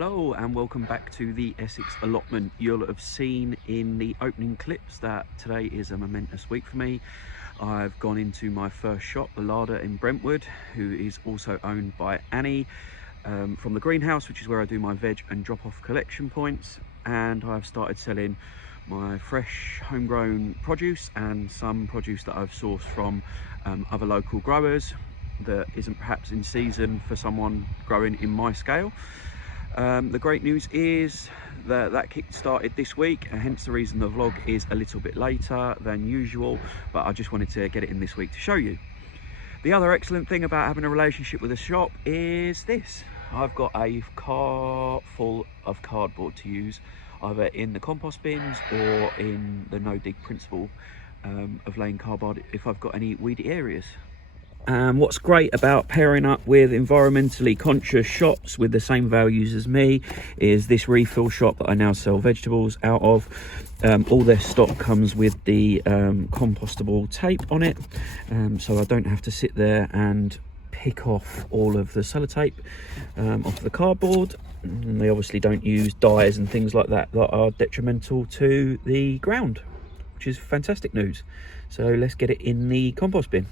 Hello and welcome back to the Essex Allotment. You'll have seen in the opening clips that today is a momentous week for me. I've gone into my first shop, the larder in Brentwood, who is also owned by Annie from the greenhouse, which is where I do my veg and drop-off collection points. And I've started selling my fresh homegrown produce and some produce that I've sourced from other local growers that isn't perhaps in season for someone growing in my scale. The great news is that kick started this week, and hence the reason the vlog is a little bit later than usual, but I just wanted to get it in this week to show you. The other excellent thing about having a relationship with a shop is this. I've got a car full of cardboard to use, either in the compost bins or in the no-dig principle of laying cardboard if I've got any weedy areas. What's great about pairing up with environmentally conscious shops with the same values as me is this refill shop that I now sell vegetables out of. All their stock comes with the compostable tape on it, so I don't have to sit there and pick off all of the sellotape off the cardboard. And they obviously don't use dyes and things like that that are detrimental to the ground, which is fantastic news. So let's get it in the compost bin.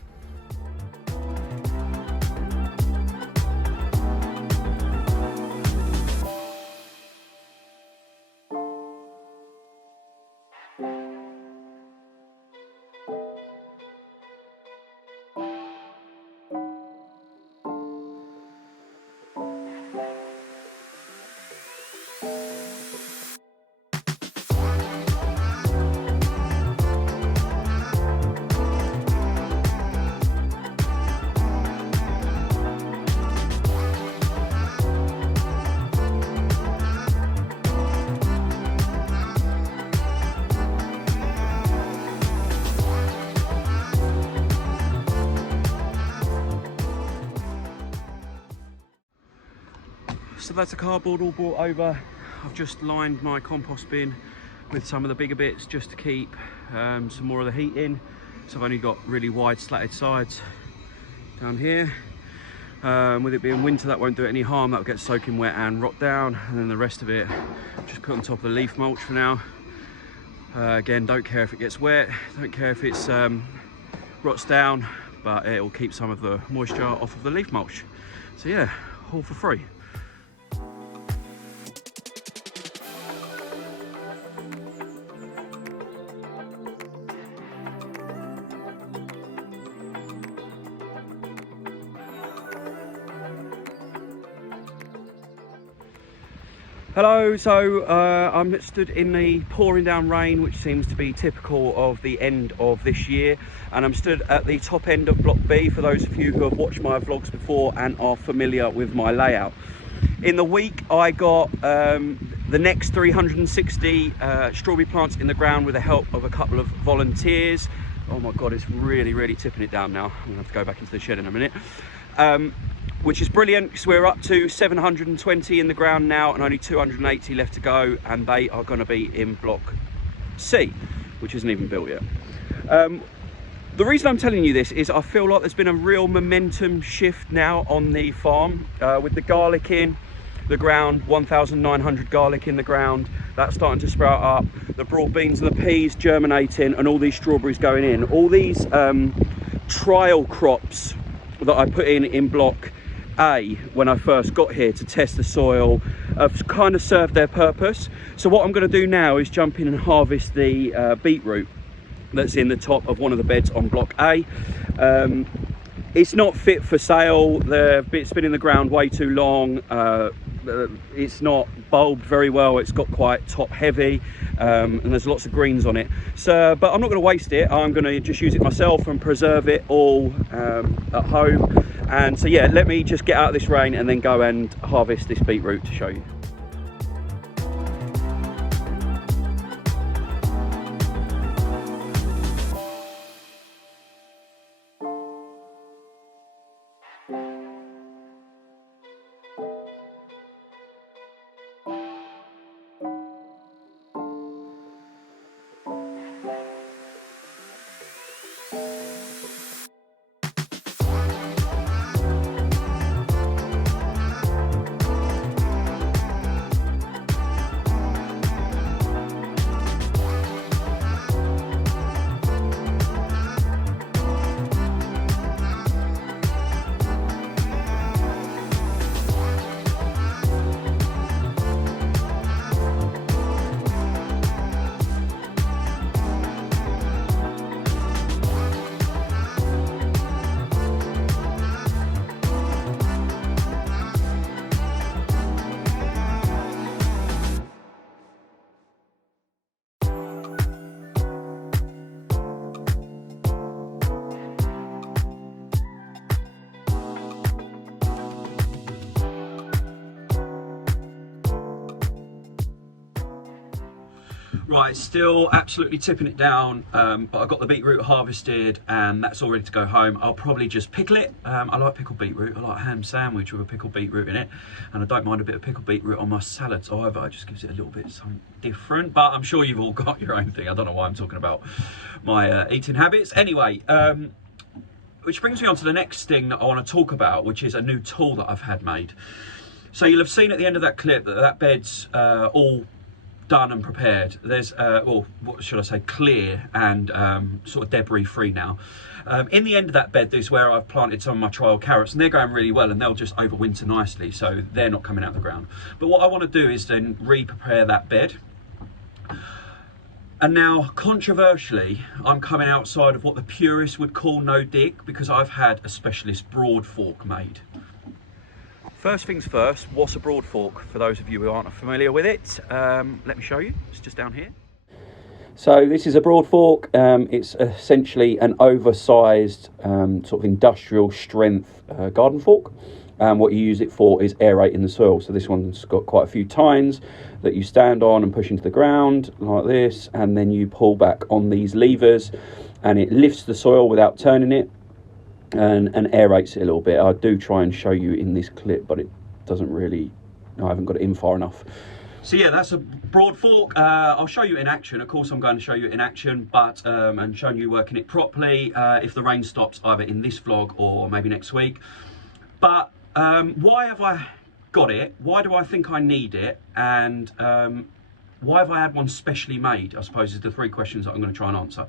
So that's the cardboard all brought over. I've just lined my compost bin with some of the bigger bits just to keep some more of the heat in. So I've only got really wide slatted sides down here. With it being winter, that won't do it any harm. That'll get soaking wet and rot down, and then the rest of it just put on top of the leaf mulch for now. Again, don't care if it gets wet, don't care if it's rots down, but it'll keep some of the moisture off of the leaf mulch. So yeah, all for free. Hello, so I'm stood in the pouring down rain, which seems to be typical of the end of this year, and I'm stood at the top end of Block B for those of you who have watched my vlogs before and are familiar with my layout. In the week I got the next 360 strawberry plants in the ground with the help of a couple of volunteers. Oh my god, it's really tipping it down now. I'm gonna have to go back into the shed in a minute. Which is brilliant because we're up to 720 in the ground now and only 280 left to go, and they are going to be in Block C, which isn't even built yet. The reason I'm telling you this is I feel like there's been a real momentum shift now on the farm with the garlic in the ground, 1,900 garlic in the ground. That's starting to sprout up. The broad beans and the peas germinating, and all these strawberries going in. All these trial crops that I put in Block A when I first got here to test the soil have kind of served their purpose. So what I'm going to do now is jump in and harvest the beetroot that's in the top of one of the beds on Block A. It's not fit for sale. It's been in the ground way too long. It's not bulbed very well. It's got quite top heavy, and there's lots of greens on it. So, but I'm not going to waste it. I'm going to just use it myself and preserve it all at home. And so yeah, let me just get out of this rain and then go and harvest this beetroot to show you. Right, still absolutely tipping it down, but I've got the beetroot harvested and that's all ready to go home. I'll probably just pickle it. I like pickled beetroot. I like a ham sandwich with a pickled beetroot in it, and I don't mind a bit of pickled beetroot on my salads either. It just gives it a little bit something different, but I'm sure you've all got your own thing. I don't know why I'm talking about my eating habits. Anyway, which brings me on to the next thing that I want to talk about, which is a new tool that I've had made. So you'll have seen at the end of that clip that that bed's all done and prepared. There's well, what should I say, clear and sort of debris free now. In the end of that bed is where I've planted some of my trial carrots, and they're going really well and they'll just overwinter nicely, so they're not coming out of the ground. But what I want to do is then re-prepare that bed. And now, controversially, I'm coming outside of what the purists would call no dig, because I've had a specialist Broadfork made. First things first, what's a Broadfork? For those of you who aren't familiar with it, let me show you. It's just down here. So this is a Broadfork. It's essentially an oversized sort of industrial strength garden fork. What you use it for is aerating the soil. So this one's got quite a few tines that you stand on and push into the ground like this, and then you pull back on these levers and it lifts the soil without turning it. And aerates it a little bit. I do try and show you in this clip, but it doesn't really, I haven't got it in far enough. So yeah, that's a Broadfork. I'll show you in action. Of course I'm going to show you in action, but and showing you working it properly if the rain stops, either in this vlog or maybe next week. But why have I got it? Why do I think I need it? And why have I had one specially made, I suppose, is the three questions that I'm going to try and answer.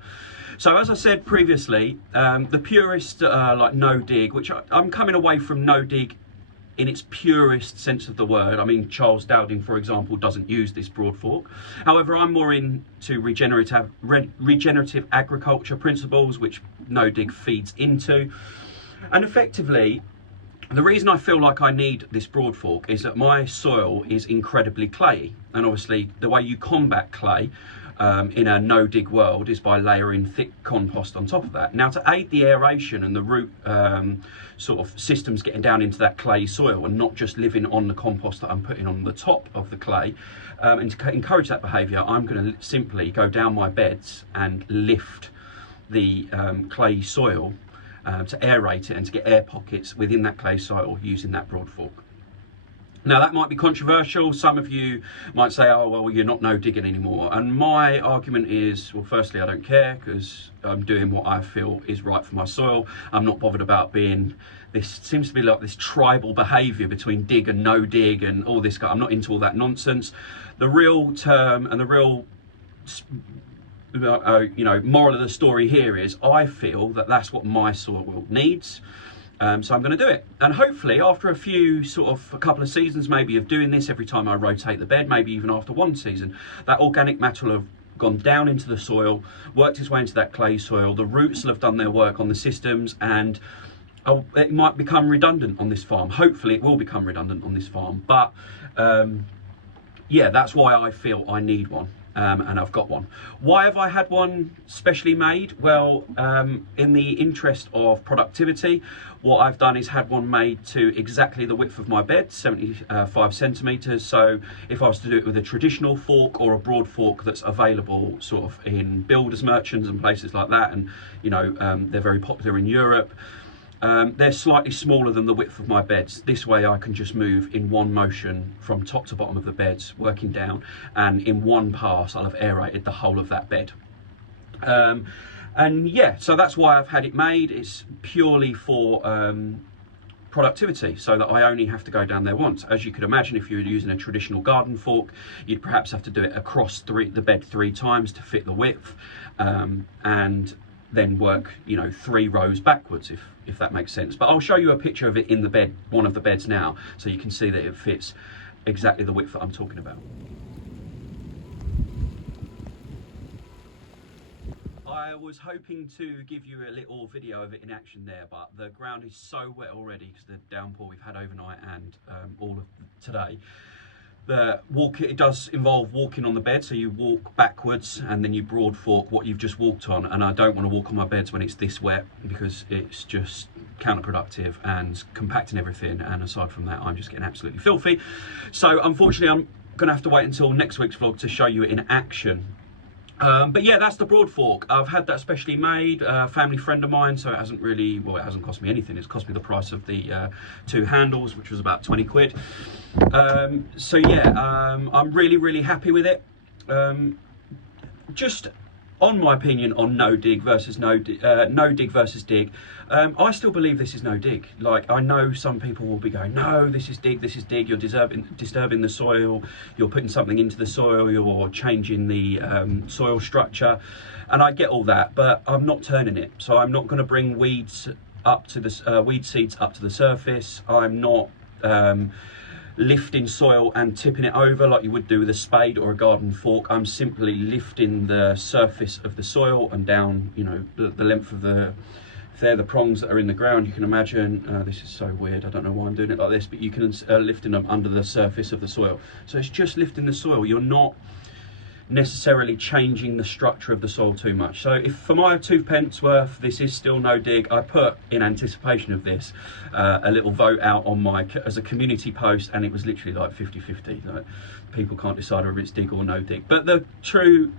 So as I said previously, the purists like no dig, which I'm coming away from no dig in its purest sense of the word. I mean, Charles Dowding, for example, doesn't use this Broadfork. However, I'm more into regenerative agriculture principles, which no dig feeds into. And effectively, the reason I feel like I need this Broadfork is that my soil is incredibly clayey. And obviously, the way you combat clay in a no-dig world is by layering thick compost on top of that. Now, to aid the aeration and the root sort of systems getting down into that clay soil and not just living on the compost that I'm putting on the top of the clay, and to encourage that behaviour, I'm going to simply go down my beds and lift the clay soil to aerate it and to get air pockets within that clay soil using that Broadfork. Now that might be controversial. Some of you might say, oh, well, you're not no digging anymore. And my argument is, well, firstly, I don't care, because I'm doing what I feel is right for my soil. I'm not bothered about being, this seems to be like this tribal behaviour between dig and no dig and all this. I'm not into all that nonsense. The real term and the real moral of the story here is I feel that that's what my soil needs. So I'm going to do it, and hopefully after a couple of seasons maybe of doing this every time I rotate the bed, maybe even after one season, that organic matter will have gone down into the soil, worked its way into that clay soil, the roots will have done their work on the systems, and it might become redundant on this farm. Hopefully it will become redundant on this farm, but yeah, that's why I feel I need one. And I've got one. Why have I had one specially made? Well, in the interest of productivity, what I've done is had one made to exactly the width of my bed, 75 centimetres. So if I was to do it with a traditional fork or a Broadfork that's available sort of in builders merchants and places like that, and they're very popular in Europe, they're slightly smaller than the width of my beds. This way I can just move in one motion from top to bottom of the beds, working down, and in one pass I'll have aerated the whole of that bed. And yeah, so that's why I've had it made. It's purely for productivity, so that I only have to go down there once. As you could imagine, if you were using a traditional garden fork, you'd perhaps have to do it across the bed 3 times to fit the width, and then work 3 rows backwards, if that makes sense. But I'll show you a picture of it in the bed, one of the beds now, so you can see that it fits exactly the width that I'm talking about. I was hoping to give you a little video of it in action there, but the ground is so wet already because the downpour we've had overnight and all of today. It does involve walking on the bed, so you walk backwards and then you Broadfork what you've just walked on, and I don't want to walk on my beds when it's this wet because it's just counterproductive and compacting everything, and aside from that I'm just getting absolutely filthy. So unfortunately I'm going to have to wait until next week's vlog to show you it in action. But yeah, that's the Broadfork. I've had that specially made, family friend of mine, so it hasn't really, well, it hasn't cost me anything. It's cost me the price of the 2 handles, which was about 20 quid. So yeah, I'm really happy with it. Just on my opinion on no dig versus no dig versus dig, I still believe this is no dig. Like, I know some people will be going, no, this is dig, you're disturbing the soil, you're putting something into the soil, you're changing the soil structure, and I get all that, but I'm not turning it. So I'm not going to bring weeds up to the weed seeds up to the surface. I'm not lifting soil and tipping it over like you would do with a spade or a garden fork. I'm simply lifting the surface of the soil and down, you know, the length of the, if they're the prongs that are in the ground, you can imagine, this is so weird, I don't know why I'm doing it like this, but you can lifting them under the surface of the soil. So it's just lifting the soil. You're not necessarily changing the structure of the soil too much. So if for my 2p worth this is still no dig, I put, in anticipation of this, a little vote out on my as a community post, and it was literally like 50-50. Like, people can't decide whether it's dig or no dig. But the true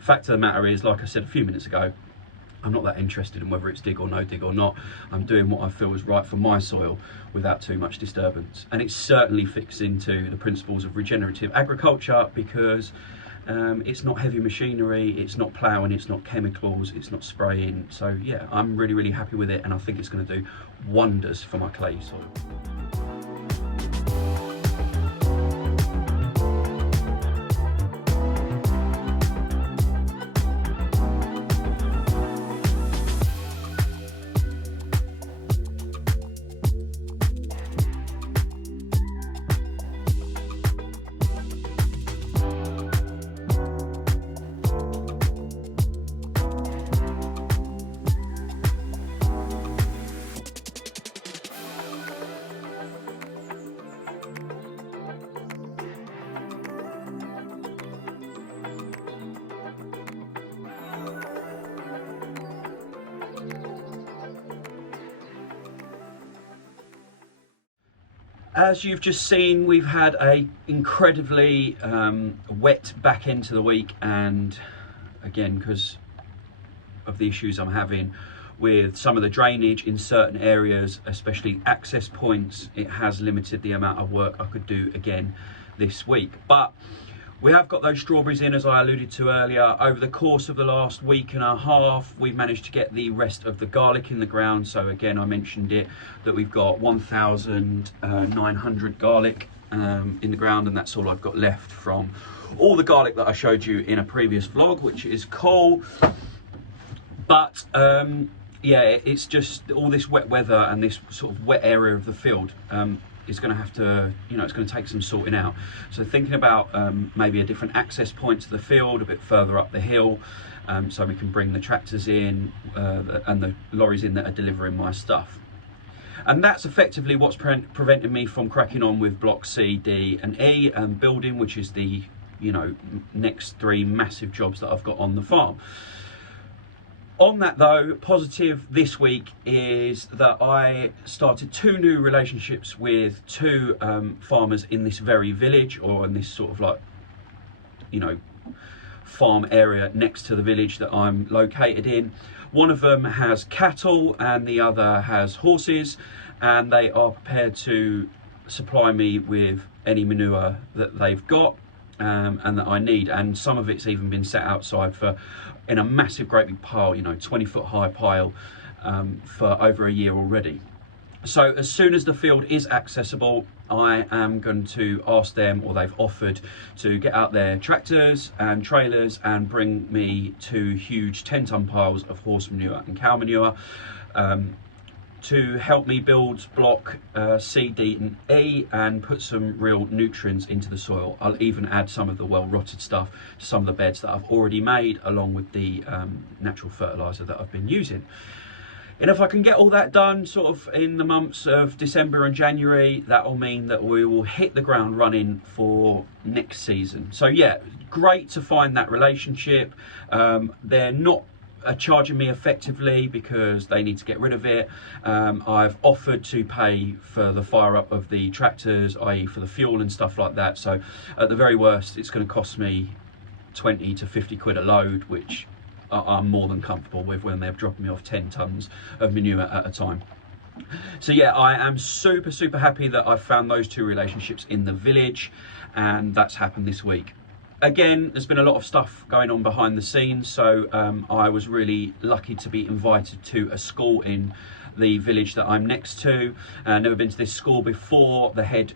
fact of the matter is, like I said a few minutes ago, I'm not that interested in whether it's dig or no dig or not. I'm doing what I feel is right for my soil without too much disturbance. And it certainly fits into the principles of regenerative agriculture, because it's not heavy machinery, it's not ploughing, it's not chemicals, it's not spraying. So yeah, I'm really happy with it, and I think it's going to do wonders for my clay soil. As you've just seen, we've had a incredibly wet back end to the week, and again, because of the issues I'm having with some of the drainage in certain areas, especially access points, it has limited the amount of work I could do again this week. But we have got those strawberries in, as I alluded to earlier. Over the course of the last week and a half, we've managed to get the rest of the garlic in the ground. So again, I mentioned it, that we've got 1,900 garlic in the ground, and that's all I've got left from all the garlic that I showed you in a previous vlog, which is cool. But yeah, it's just all this wet weather and this sort of wet area of the field is going to have to, you know, it's going to take some sorting out. So thinking about maybe a different access point to the field a bit further up the hill, so we can bring the tractors in and the lorries in that are delivering my stuff. And that's effectively what's preventing me from cracking on with block C, D and E and building, which is the, you know, next 3 massive jobs that I've got on the farm. On that though, positive this week is that I started 2 new relationships with 2 farmers in this very village, or in this sort of like, you know, farm area next to the village that I'm located in. One of them has cattle and the other has horses, and they are prepared to supply me with any manure that they've got and that I need. And some of it's even been set outside for, in a massive great big pile, you know, 20-foot high pile, for over a year already. So as soon as the field is accessible, I am going to ask them, or they've offered, to get out their tractors and trailers and bring me 2 huge 10-ton piles of horse manure and cow manure to help me build block C, D and E and put some real nutrients into the soil. I'll even add some of the well-rotted stuff to some of the beds that I've already made, along with the natural fertiliser that I've been using. And if I can get all that done sort of in the months of December and January, that will mean that we will hit the ground running for next season. So yeah, great to find that relationship. They're not charging me effectively because they need to get rid of it. I've offered to pay for the fire up of the tractors, i.e. for the fuel and stuff like that. So at the very worst, it's going to cost me 20 to 50 quid a load, which I'm more than comfortable with when they're dropping me off 10 tons of manure at a time. So yeah, I am super happy that I've found those two relationships in the village, and that's happened this week. Again, there's been a lot of stuff going on behind the scenes, so I was really lucky to be invited to a school in the village that I'm next to. Never been to this school before. The head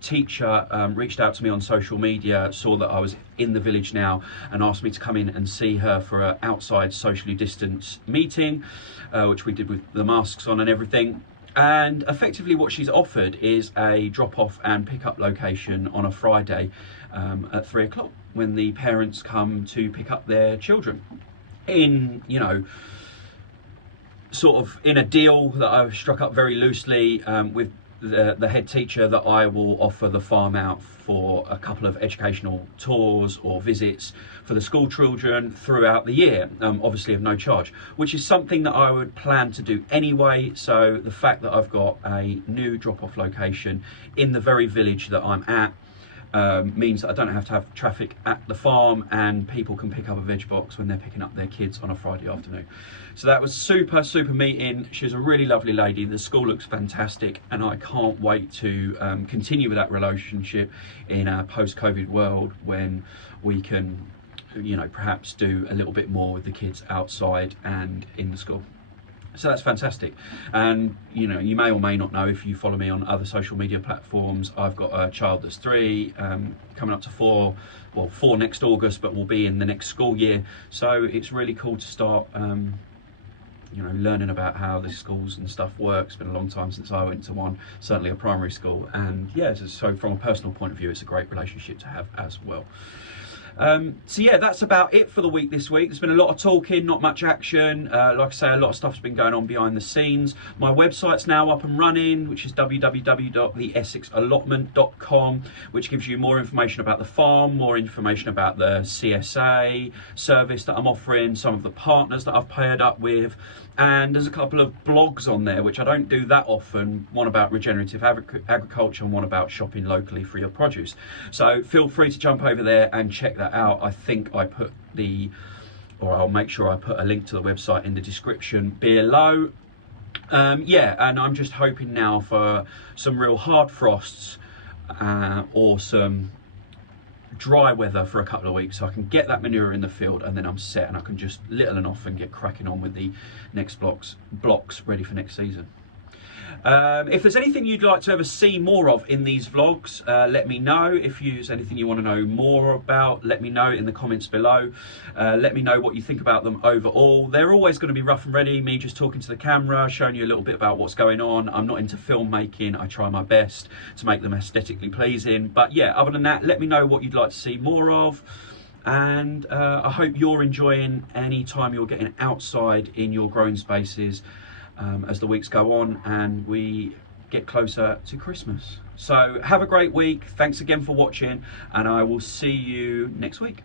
teacher reached out to me on social media, saw that I was in the village now, and asked me to come in and see her for an outside socially distanced meeting, which we did with the masks on and everything. And effectively what she's offered is a drop-off and pick-up location on a Friday at 3 o'clock when the parents come to pick up their children. In, you know, sort of in a deal that I've struck up very loosely with the head teacher, that I will offer the farm out for a couple of educational tours or visits for the school children throughout the year, obviously of no charge, which is something that I would plan to do anyway. So the fact that I've got a new drop-off location in the very village that I'm at means that I don't have to have traffic at the farm, and people can pick up a veg box when they're picking up their kids on a Friday afternoon. So that was super meeting. She's a really lovely lady. The school looks fantastic, and I can't wait to continue with that relationship in a post-COVID world when we can, you know, perhaps do a little bit more with the kids outside and in the school. So that's fantastic. And you know, you may or may not know, if you follow me on other social media platforms, I've got a child that's 3, coming up to 4, well 4 next August, but will be in the next school year. So it's really cool to start you know, learning about how the schools and stuff works. It's been a long time since I went to one, certainly a primary school, and yeah, so from a personal point of view, it's a great relationship to have as well. So yeah, that's about it for the week this week. There's been a lot of talking, not much action. Like I say, a lot of stuff's been going on behind the scenes. My website's now up and running, which is www.theessexallotment.com, which gives you more information about the farm, more information about the CSA service that I'm offering, some of the partners that I've paired up with, and there's a couple of blogs on there, which I don't do that often, one about regenerative agriculture and one about shopping locally for your produce. So feel free to jump over there and check that out. I think I put I'll make sure I put a link to the website in the description below. Yeah, and I'm just hoping now for some real hard frosts or some dry weather for a couple of weeks, so I can get that manure in the field, and then I'm set, and I can just little and off and get cracking on with the next blocks ready for next season. If there's anything you'd like to ever see more of in these vlogs, let me know. If there's anything you want to know more about, let me know in the comments below. Let me know what you think about them overall. They're always going to be rough and ready, me just talking to the camera, showing you a little bit about what's going on. I'm not into filmmaking. I try my best to make them aesthetically pleasing. But yeah, other than that, let me know what you'd like to see more of. And I hope you're enjoying any time you're getting outside in your growing spaces as the weeks go on and we get closer to Christmas. So have a great week. Thanks again for watching, and I will see you next week.